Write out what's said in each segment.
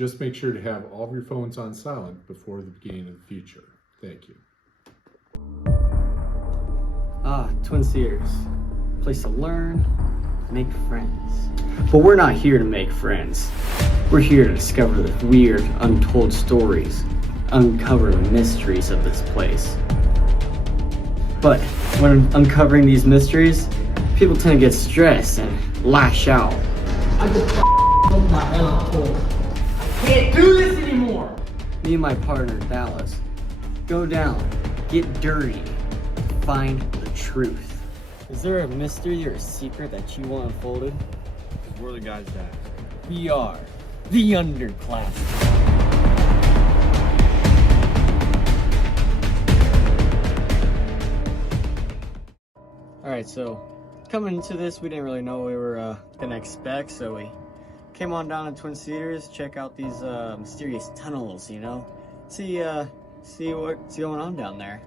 Just make sure to have all of your phones on silent before the beginning of the future. Thank you. Twin Cedars. Place to learn, make friends. But we're not here to make friends. We're here to discover the weird, untold stories, uncover the mysteries of this place. But when uncovering these mysteries, people tend to get stressed and lash out. I just broke my ankle. I can't do this anymore! Me and my partner, Dallas, go down, get dirty, find the truth. Is there a mystery or a secret that you want unfolded? We're the guys that. We are the Underclass. Alright, so coming into this, we didn't really know what we were gonna expect, so we came on down to Twin Cedars, check out these mysterious tunnels, you know? See what's going on down there.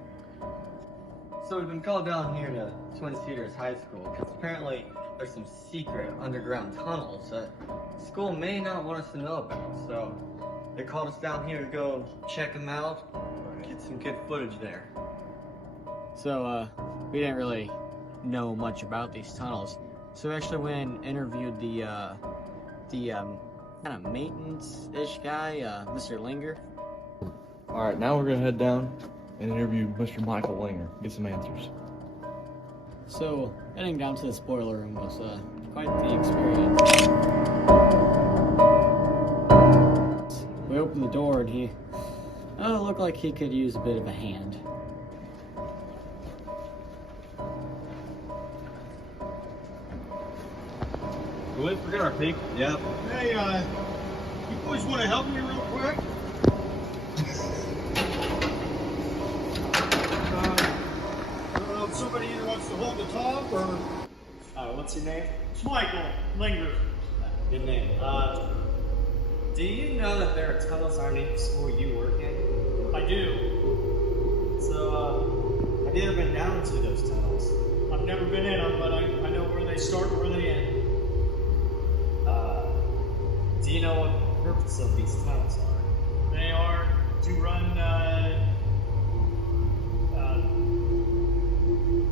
So we've been called down here to Twin Cedars High School because apparently there's some secret underground tunnels that school may not want us to know about. So they called us down here to go check them out, get some good footage there. So we didn't really know much about these tunnels. So we actually went and interviewed the kind of maintenance-ish guy, Mr. Linger. Alright, now we're gonna head down and interview Mr. Michael Linger, get some answers. So, heading down to the spoiler room was quite the experience. We opened the door and he looked like he could use a bit of a hand. Did we forget our peak? Yep. Hey, you boys want to help me real quick? I don't know if somebody either wants to hold the top or... What's your name? It's Michael Linger. Good name. Do you know that there are tunnels underneath the school you work in? I do. So, have you ever been down into those tunnels? I've never been in them, but I know where they start and where they end. Do you know what the purpose of these tunnels are? They are to run,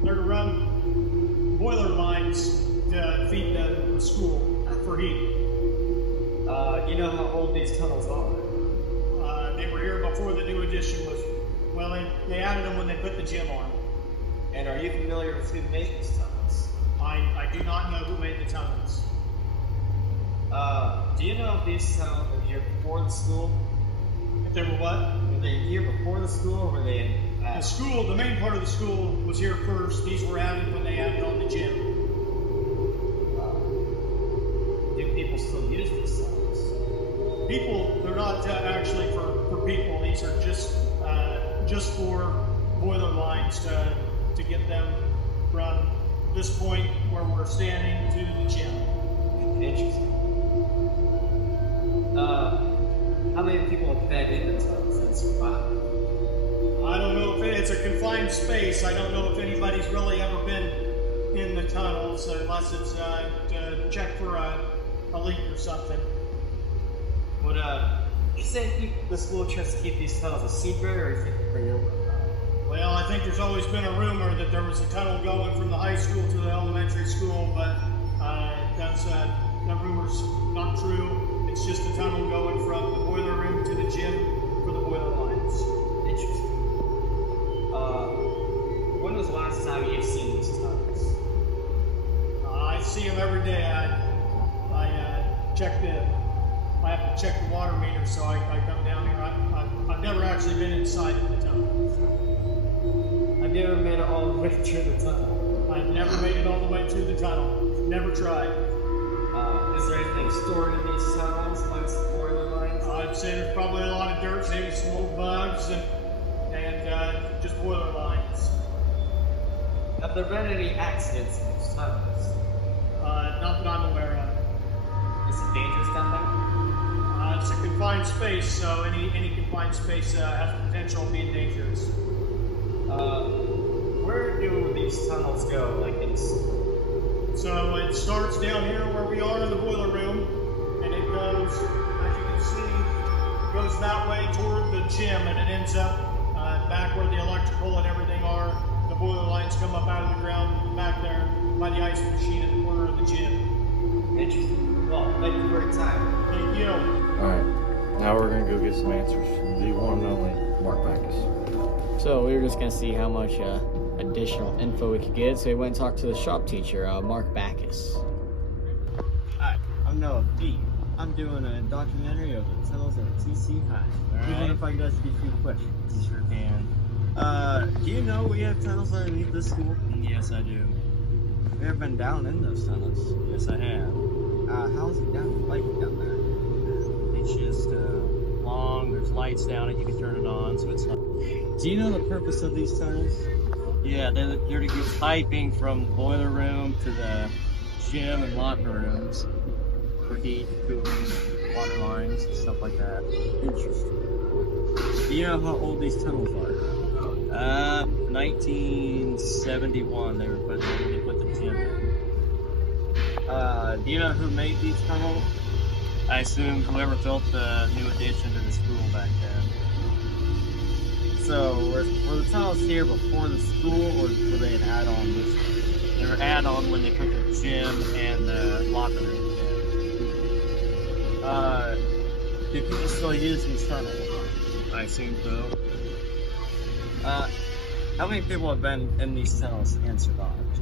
they're to run boiler lines to feed the school for heat. You know how old these tunnels are? They were here before the new addition was, well, they added them when they put the gym on. And are you familiar with who made these tunnels? I do not know who made the tunnels. Do you know if these tunnels were here before the school? If they were what? Were they here before the school, or were they in The school, the main part of the school was here first. These were added when they added on the gym. Do people still use these tunnels? People, they're not actually for people. These are just for boiler lines to get them from this point where we're standing to the gym. Interesting. How many people have been in the tunnels and survived? I don't know if it's a confined space. I don't know if anybody's really ever been in the tunnels unless it's to check for a leak or something. Would you say the school tries to keep these tunnels a secret, or you think they're pretty open? Well, I think there's always been a rumor that there was a tunnel going from the high school to the elementary school, but that rumor's not true. It's just a tunnel going from the boiler room to the gym for the boiler lines. Interesting. When was the last time you've seen these tunnels? I see them every day. I have to check the water meter, so I come down here. I've never actually been inside of the tunnel. Have you ever made it all the way through the tunnel? I've never made it all the way through the tunnel. Never tried. Is there anything stored in these tunnels amongst the boiler lines? I'd say there's probably a lot of dirt, maybe some old bugs, and just boiler lines. Have there been any accidents in these tunnels? Not that I'm aware of. Is it dangerous down there? It's a confined space, so any confined space has the potential of being dangerous. Where do these tunnels go, like in So it starts down here where we are in the boiler room, and it goes, as you can see, goes that way toward the gym, and it ends up back where the electrical and everything are. The boiler lines come up out of the ground back there by the ice machine in the corner of the gym. Interesting. Well, thank you for your time. Thank you. Alright, now we're gonna go get some answers from the one and only Mark Backus. So we were just gonna see how much additional info we could get. So we went and talked to the shop teacher, Mark Backus. Hi, I'm Noah B. I'm doing a documentary of the tunnels at TC High. Alright. Even if I could ask you a few questions. You sure can. Do you know we have tunnels underneath this school? Yes, I do. Have you ever been down in those tunnels? Yes, I have. How's it down? Like it down there? It's just long. There's lights down it. You can turn it on, so it's like. Do you know the purpose of these tunnels? Yeah, they're to get piping from the boiler room to the gym and locker rooms for heat, cooling, water lines, and stuff like that. Interesting. Do you know how old these tunnels are? 1971 they put the gym in. Do you know who made these tunnels? I assume whoever built the new addition to the school back then. So, were the tunnels here before the school, or were they an add-on this year? They were add-on when they put the gym and the locker room in. Do people still use these tunnels? I assume so. How many people have been in these tunnels and survived?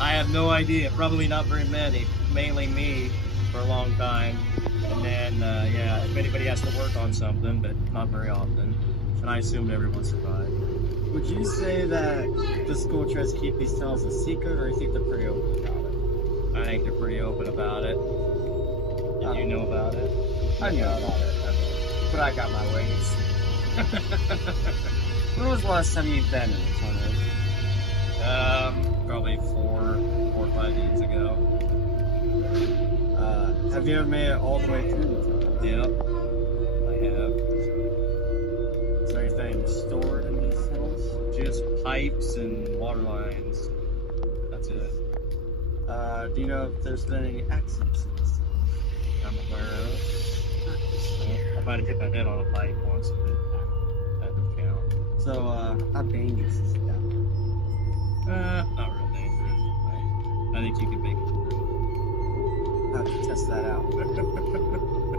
I have no idea. Probably not very many. Mainly me for a long time. And then, yeah, if anybody has to work on something, but not very often. And I assumed everyone survived. Would you say that the school tries to keep these tunnels a secret, or you think they're pretty open about it? I think they're pretty open about it. Did you know about it? I knew about it, but I got my ways. When was the last time you've been in the tunnels? Probably four or 5 years ago. Have you ever made it all the way through the tunnel? Yep, I have. Is there anything stored in these tunnels? Just pipes and water lines. That's it. Do you know if there's been any accidents in these tunnels? I'm aware of. I might have hit my head on a pipe once, but that doesn't count. So, how dangerous is it down Not real dangerous. I think you can make it through. there? Have to test that out.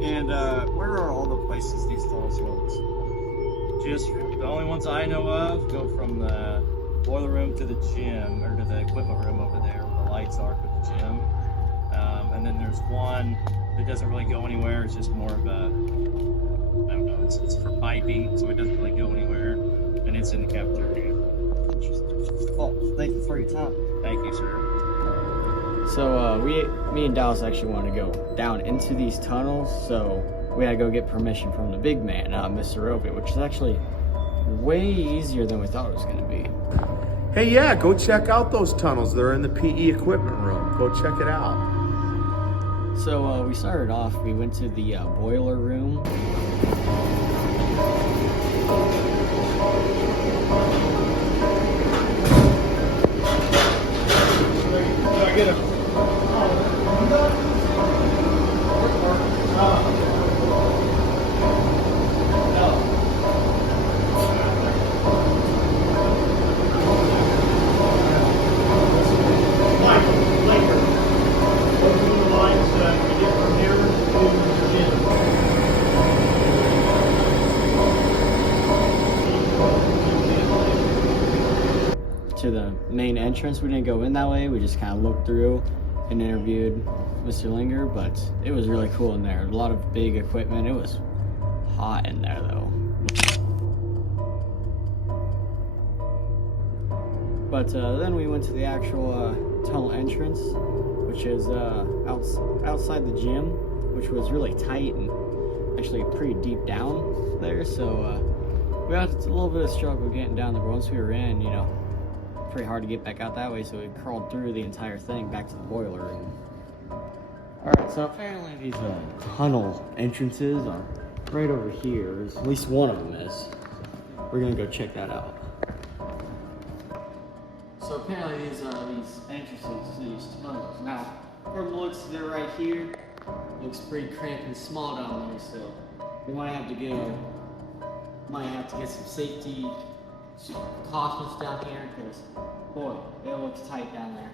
And, where are all the places these tunnels go to? Just the only ones I know of go from the boiler room to the gym, or to the equipment room over there where the lights are for the gym. And then there's one that doesn't really go anywhere. It's just more of a, I don't know, it's for piping, so it doesn't really go anywhere. And it's in the cafeteria. Well, thank you for your time. Thank you, sir. So, me and Dallas actually wanted to go down into these tunnels, so we had to go get permission from the big man, Mr. Roby, which is actually way easier than we thought it was going to be. Hey, yeah, go check out those tunnels. They're in the PE equipment room. Go check it out. So, we started off, we went to the boiler room. I get a to the main entrance. We didn't go in that way. We just kind of looked through and interviewed Mr. Linger, but it was really cool in there. A lot of big equipment. It was hot in there though. But then we went to the actual tunnel entrance, which is outside the gym, which was really tight and actually pretty deep down there. So we had a little bit of struggle getting down there, but once we were in, you know, pretty hard to get back out that way, so we crawled through the entire thing back to the boiler room. Alright, so apparently these tunnel entrances are right over here. At least one of them is. We're gonna go check that out. So apparently these entrances to these tunnels. Now, from the looks, they're right here. Looks pretty cramped and small down there, so we might have to get some safety precautions down here, because boy, it looks tight down there.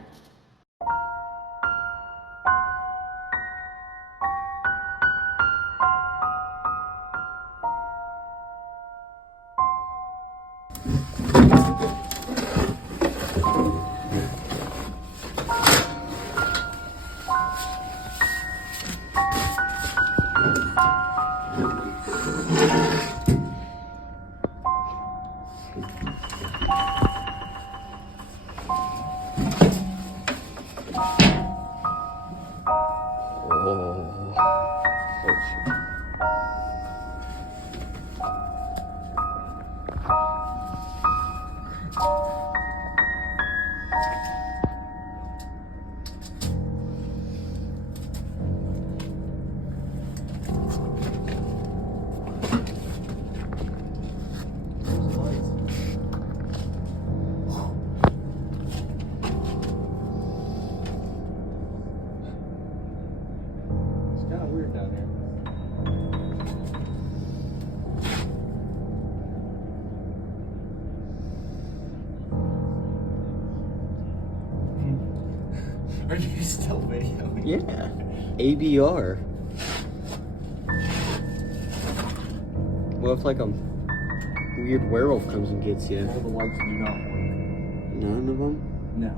Are you still videoing? Yeah, ABR. What if like a weird werewolf comes and gets you? All the lights do not work. None of them? No.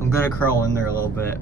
I'm gonna crawl in there a little bit.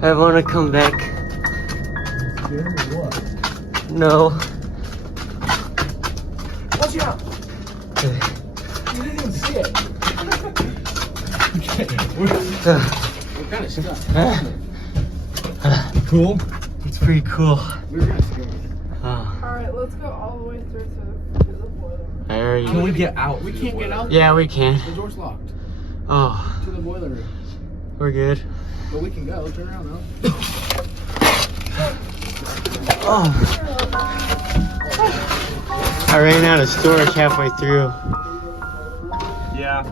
I want to come back. No. Watch out! You didn't even see it. We're kind of stuck. Cool? It's pretty cool. We're gonna scare you. Alright, let's go all the way through to the boiler room. There you Can we get out? We can't get out. Yeah, we can. The door's locked Oh, to the boiler room. we're good. But we can go. Turn around though. Oh. I ran out of storage halfway through. Yeah.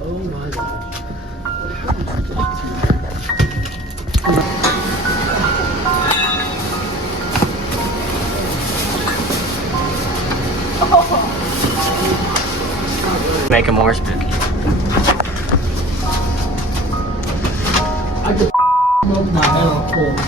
Oh my gosh. Make it more spooky. I just smoked my head on cold.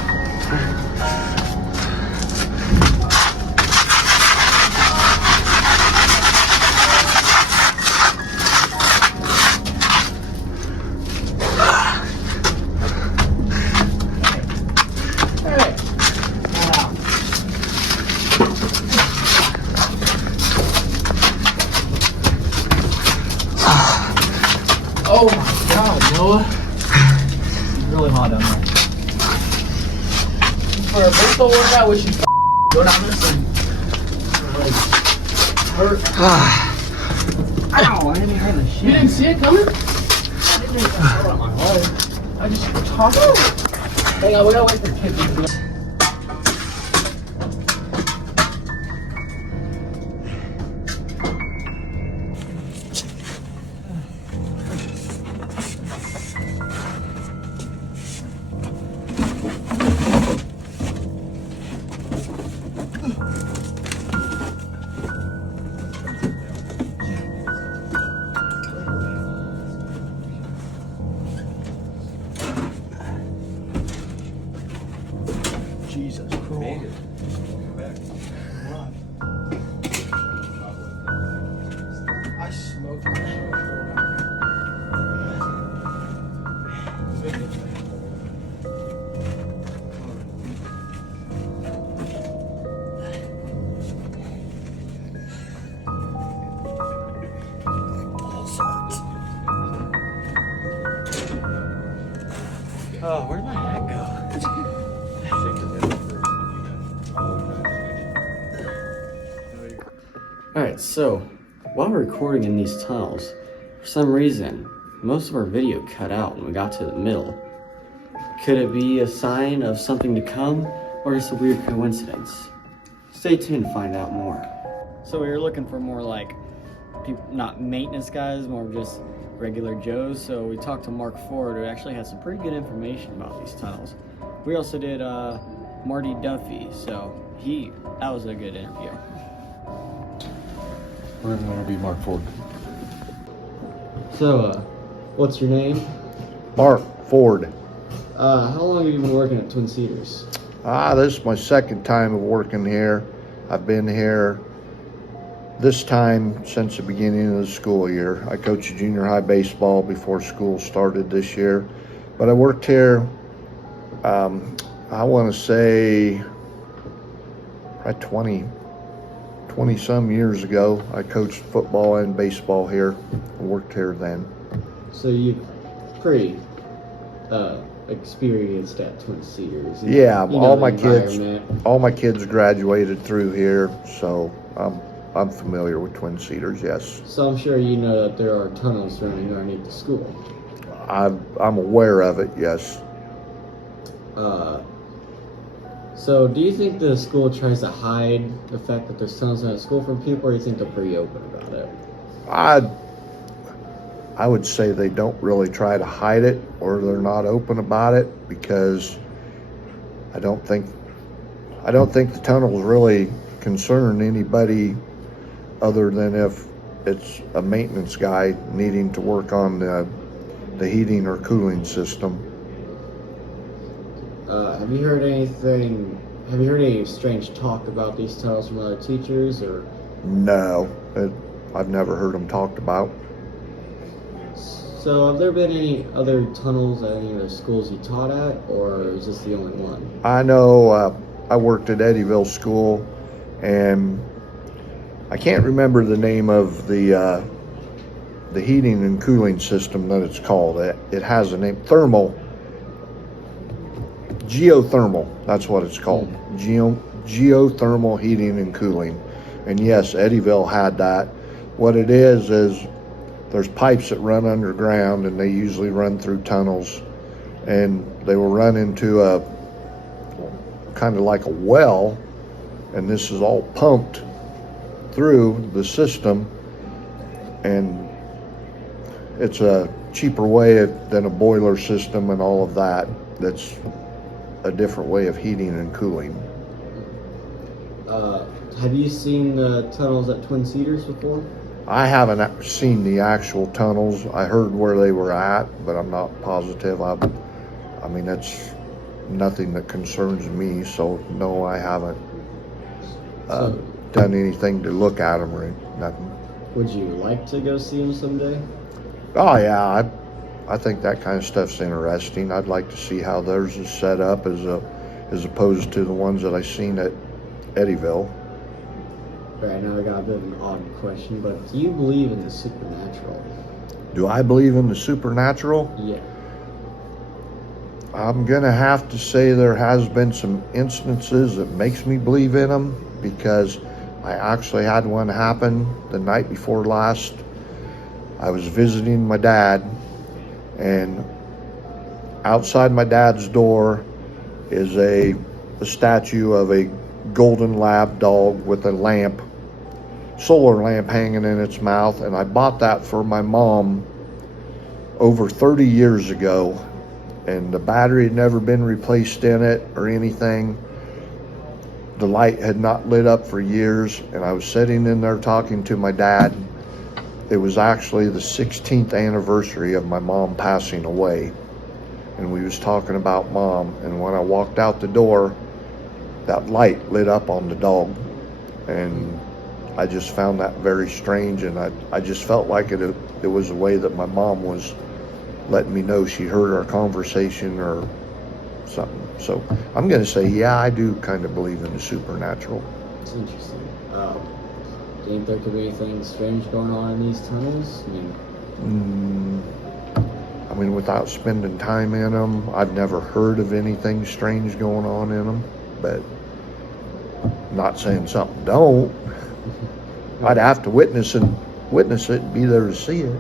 Oh my god, Noah. It's really hot down there. For a mental workout, we should go down this thing. Hurt. Ow, I didn't hear the shit. You didn't see it coming? I didn't hear that on my heart. I just talked. Hang on, we gotta wait for kids. Jesus Christ. I smoked my shit. Oh, where'd my hat go? Alright, so while we're recording in these tunnels, for some reason, most of our video cut out when we got to the middle. Could it be a sign of something to come, or just a weird coincidence? Stay tuned to find out more. So we were looking for more like, people, not maintenance guys, more just regular Joes. So we talked to Mark Ford, who actually has some pretty good information about these tunnels. We also did Marty Duffy, so that was a good interview. We're gonna interview Mark Ford. So, what's your name? Mark Ford. How long have you been working at Twin Cedars? This is my second time of working here. I've been here this time since the beginning of the school year. I coached junior high baseball before school started this year. But I worked here, I want to say, probably 20 some years ago. I coached football and baseball here. I worked here then. So you're pretty experienced at Twin Cedars. Yeah, You know all the my kids graduated through here, so I'm familiar with Twin Cedars. Yes, So I'm sure you know that there are tunnels running underneath the school. I'm aware of it. Yes. So do you think the school tries to hide the fact that there's tunnels in the school from people, or do you think they're pretty open about it? I would say they don't really try to hide it, or they're not open about it, because I don't think the tunnels really concern anybody other than if it's a maintenance guy needing to work on the heating or cooling system. Have you heard anything? Have you heard any strange talk about these tunnels from other teachers, or? No, I've never heard them talked about. So have there been any other tunnels at any other schools you taught at, or is this the only one? I know I worked at Eddyville School, and I can't remember the name of the heating and cooling system that it's called. It has a name, geothermal, that's what it's called. Geothermal heating and cooling. And yes, Eddyville had that. What it is there's pipes that run underground, and they usually run through tunnels, and they will run into a kind of like a well, and this is all pumped through the system, and it's a cheaper way than a boiler system and all of that. That's a different way of heating and cooling. Have you seen the tunnels at Twin Cedars before? I haven't seen the actual tunnels. I heard where they were at, but I'm not positive. I mean, that's nothing that concerns me, so no, I haven't done anything to look at them or nothing. Would you like to go see them someday? Oh yeah, I think that kind of stuff's interesting. I'd like to see how theirs is set up as opposed to the ones that I seen at Eddyville. Alright, now I got a bit of an odd question, but do you believe in the supernatural? Do I believe in the supernatural? Yeah. I'm gonna have to say there has been some instances that makes me believe in them, because I actually had one happen the night before last. I was visiting my dad, and outside my dad's door is a statue of a golden lab dog with a solar lamp hanging in its mouth, and I bought that for my mom over 30 years ago, and the battery had never been replaced in it or anything. The light had not lit up for years, and I was sitting in there talking to my dad. It was actually the 16th anniversary of my mom passing away, and we was talking about mom, and when I walked out the door, that light lit up on the dog, and I just found that very strange, and I just felt like it was a way that my mom was letting me know she heard our conversation or something. So I'm going to say, yeah, I do kind of believe in the supernatural. It's interesting. Do you think there could be anything strange going on in these tunnels? I mean, without spending time in them, I've never heard of anything strange going on in them, but not saying something don't. I'd have to witness it and be there to see it.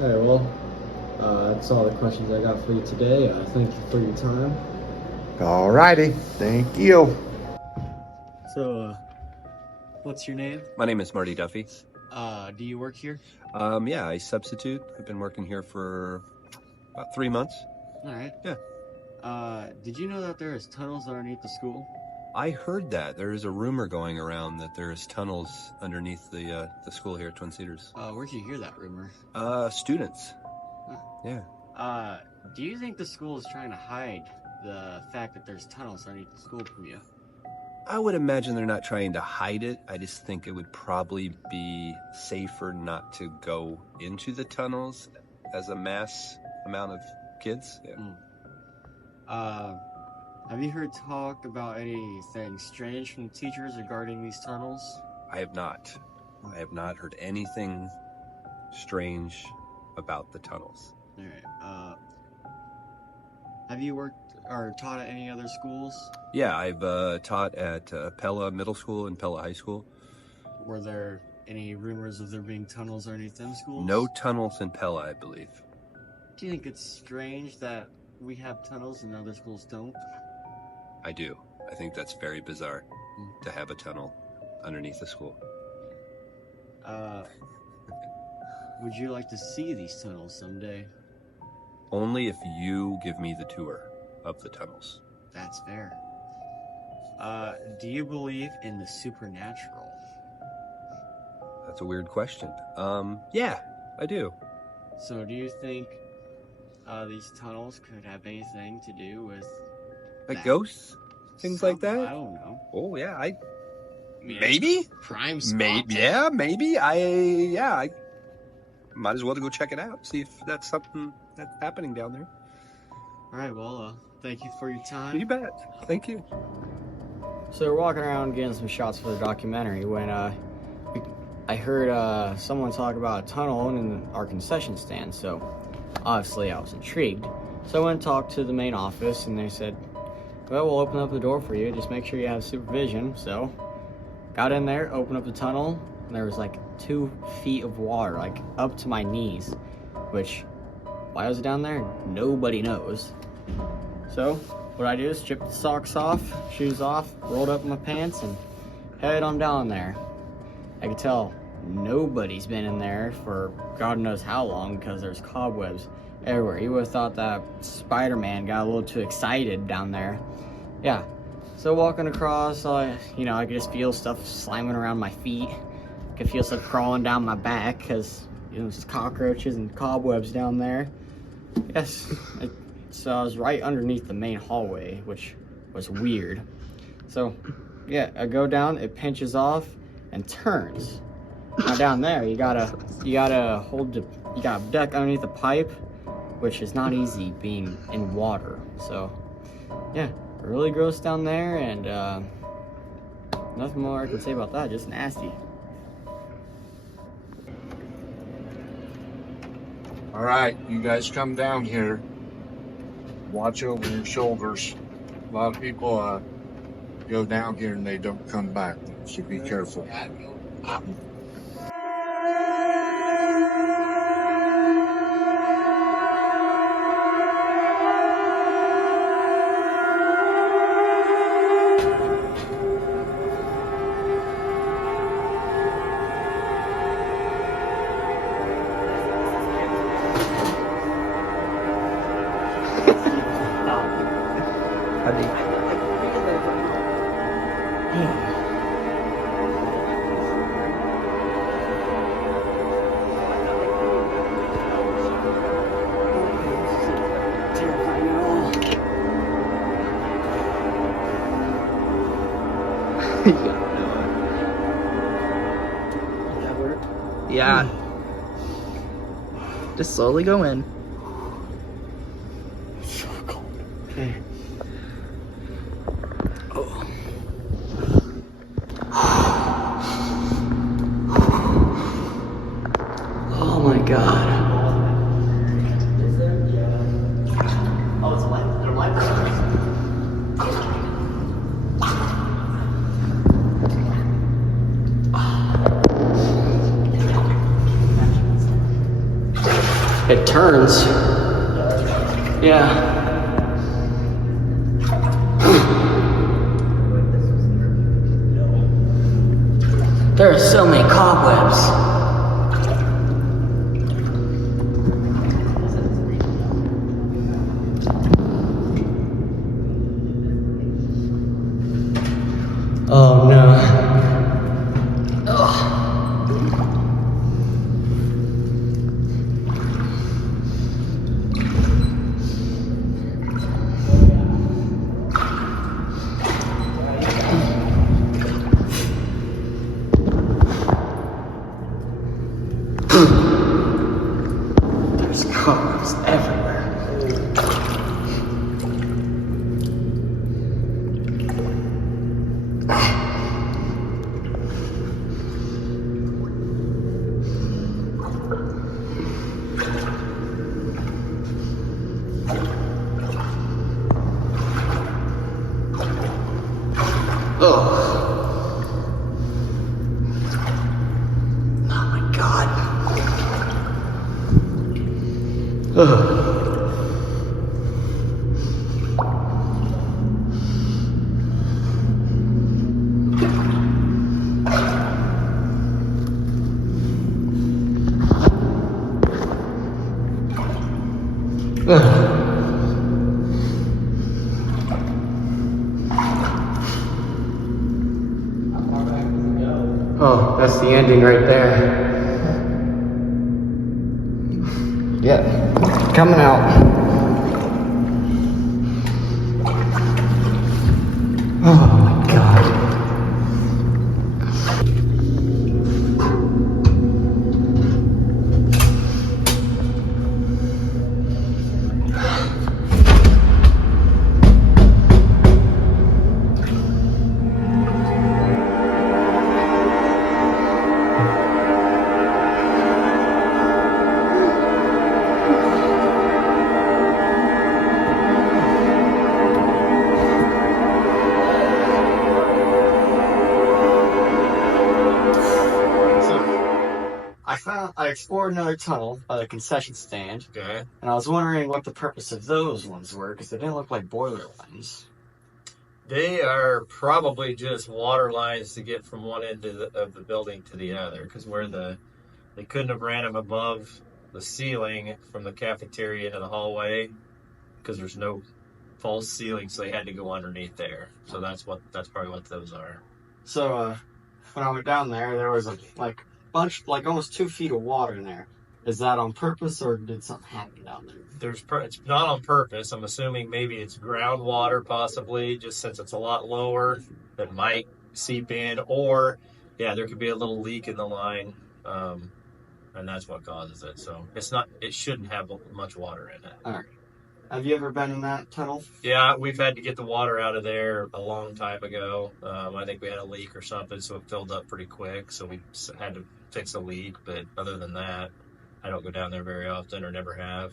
Alright, well, that's all the questions I got for you today. Thank you for your time. Alrighty, thank you. So, what's your name? My name is Marty Duffy. Do you work here? Yeah, I substitute. I've been working here for about 3 months. Alright. Yeah. Did you know that there is tunnels underneath the school? I heard that. There is a rumor going around that there's tunnels underneath the school here at Twin Cedars. Where'd you hear that rumor? Students. Huh. Yeah. Do you think the school is trying to hide the fact that there's tunnels underneath the school from you? I would imagine they're not trying to hide it. I just think it would probably be safer not to go into the tunnels as a mass amount of kids. Yeah. Have you heard talk about anything strange from teachers regarding these tunnels? I have not. I have not heard anything strange about the tunnels. Alright, have you worked or taught at any other schools? Yeah, I've taught at Pella Middle School and Pella High School. Were there any rumors of there being tunnels underneath them schools? No tunnels in Pella, I believe. Do you think it's strange that we have tunnels and other schools don't? I do. I think that's very bizarre to have a tunnel underneath the school. Would you like to see these tunnels someday? Only if you give me the tour of the tunnels. That's fair. Do you believe in the supernatural? That's a weird question. Yeah, I do. So do you think these tunnels could have anything to do with like ghosts? Things like that? I don't know. Oh, yeah, Maybe? maybe? Crime spot? Maybe, yeah, maybe. might as well to go check it out, see if that's something that's happening down there. All right, well, thank you for your time. You bet. Thank you. So we're walking around getting some shots for the documentary when I heard someone talk about a tunnel in our concession stand. So obviously I was intrigued. So I went and talked to the main office, and they said, well, we'll open up the door for you. Just make sure you have supervision. So got in there, opened up the tunnel, and there was like 2 feet of water, like up to my knees, which, why was it down there? Nobody knows. So what I do is strip the socks off, shoes off, rolled up my pants, and headed on down there. I could tell nobody's been in there for God knows how long because there's cobwebs everywhere. You would have thought that Spider-Man got a little too excited down there. Yeah. So walking across, I could just feel stuff slamming around my feet. I could feel stuff crawling down my back because there's cockroaches and cobwebs down there. Yes. So I was right underneath the main hallway, which was weird. So yeah, I go down, it pinches off and turns. Now down there, you gotta duck underneath the pipe, which is not easy being in water. So yeah, really gross down there, and nothing more I can say about that, just nasty. All right, you guys come down here. Watch over your shoulders. A lot of people go down here and they don't come back, so be careful. Yeah. Just slowly go in. It's so cold. Okay. Oh. Oh my God. Is there? Yeah. Oh, it's light. They're light. It turns. Yeah. There are so many cobwebs. Oh no. Ugh. There's cobwebs everywhere. Oh, that's the ending right there. Yeah, coming out. Oh my God. explored another tunnel by the concession stand. Okay. And I was wondering what the purpose of those ones were, because they didn't look like boiler lines. They are probably just water lines to get from one end of the building to the other, because they couldn't have ran them above the ceiling from the cafeteria into the hallway, because there's no false ceiling, so they had to go underneath there. So that's probably what those are. So when I went down there was like bunch, like almost 2 feet of water in there. Is that on purpose, or did something happen down there? It's not on purpose. I'm assuming maybe it's groundwater, possibly, just since it's a lot lower, that might seep in, or there could be a little leak in the line, and that's what causes it. So it shouldn't have much water in it. All right. Have you ever been in that tunnel? Yeah, we've had to get the water out of there a long time ago. I think we had a leak or something, so it filled up pretty quick, so we had to fix the leak. But other than that, I don't go down there very often, or never have.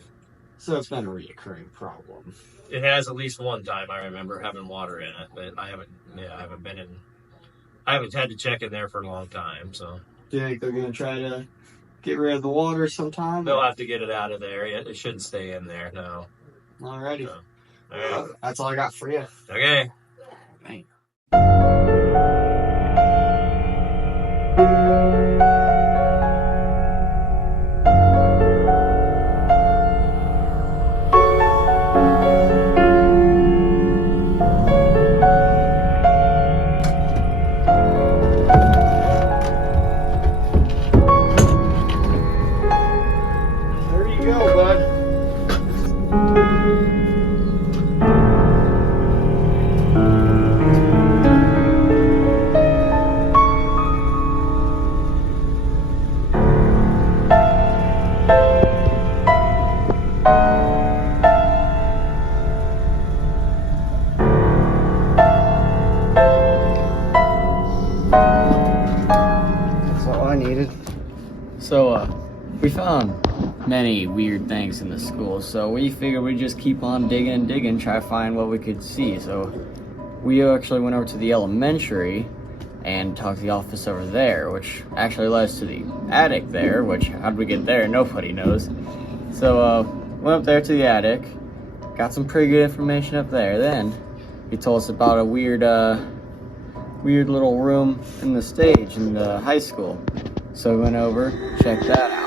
So it's been a reoccurring problem. It has at least one time I remember having water in it, but I haven't had to check in there for a long time. So do you think they're gonna try to get rid of the water sometime? They'll have to get it out of there. It shouldn't stay in there. No. Alrighty. So, all right. That's all I got for you. Okay. Thanks. There you go, bud. That's all I needed. So, we found many weird things in the school, so we figured we'd just keep on digging and digging, try to find what we could see. So, we actually went over to the elementary and talked to the office over there, which actually led us to the attic there, which, how'd we get there? Nobody knows. So, went up there to the attic, got some pretty good information up there. Then, he told us about a weird little room in the stage in the high school. So we went over, checked that out.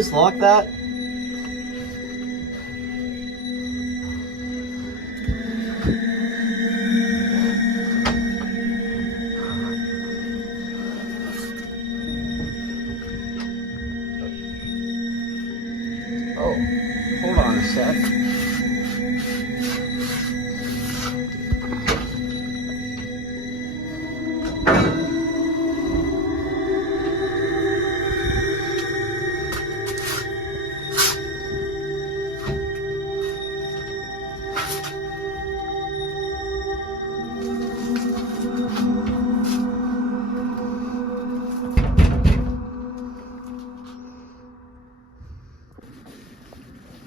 just lock that? Oh, hold on a sec.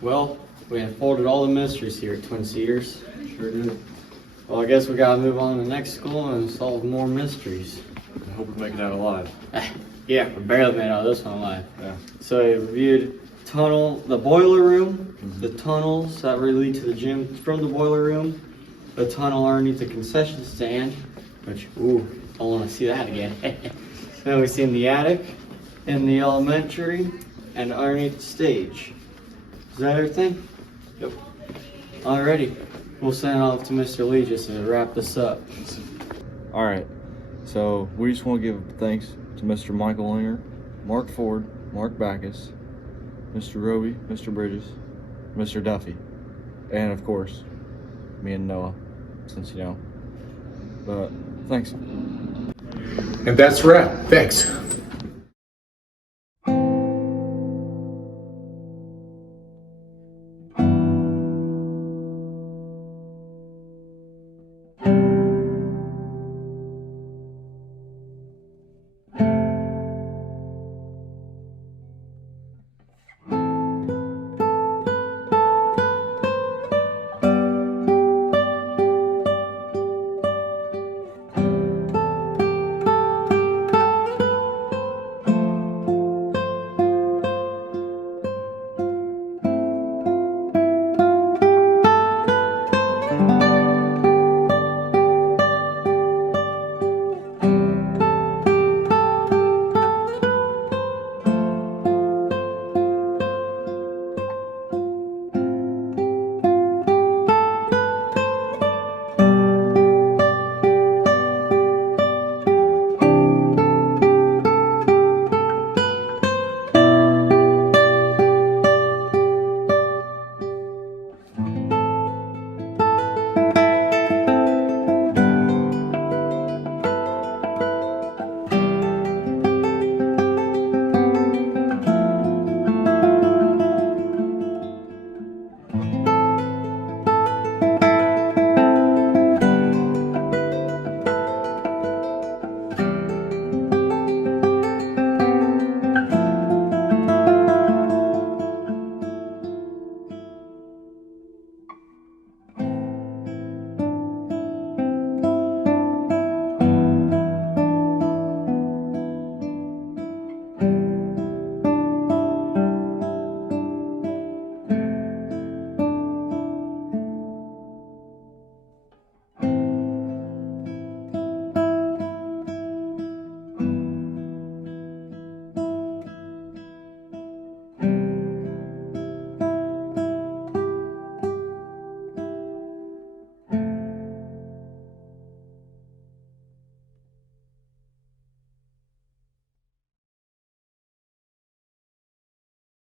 Well, we unfolded all the mysteries here at Twin Cedars. Sure did. Well, I guess we gotta move on to the next school and solve more mysteries. I hope we make it out alive. Yeah, we barely made out of this one alive. Yeah. So we reviewed the boiler room, the tunnels that lead to the gym from the boiler room, the tunnel underneath the concession stand, which, ooh, I wanna see that again. Then we've seen the attic in the elementary and underneath the stage. Is that everything? Yep. Alrighty. We'll send it off to Mr. Lee just to wrap this up. All right. So we just want to give thanks to Mr. Michael Linger, Mark Ford, Mark Backus, Mr. Roby, Mr. Bridges, Mr. Duffy, and of course, me and Noah, since you know. But thanks. And that's a wrap. Thanks.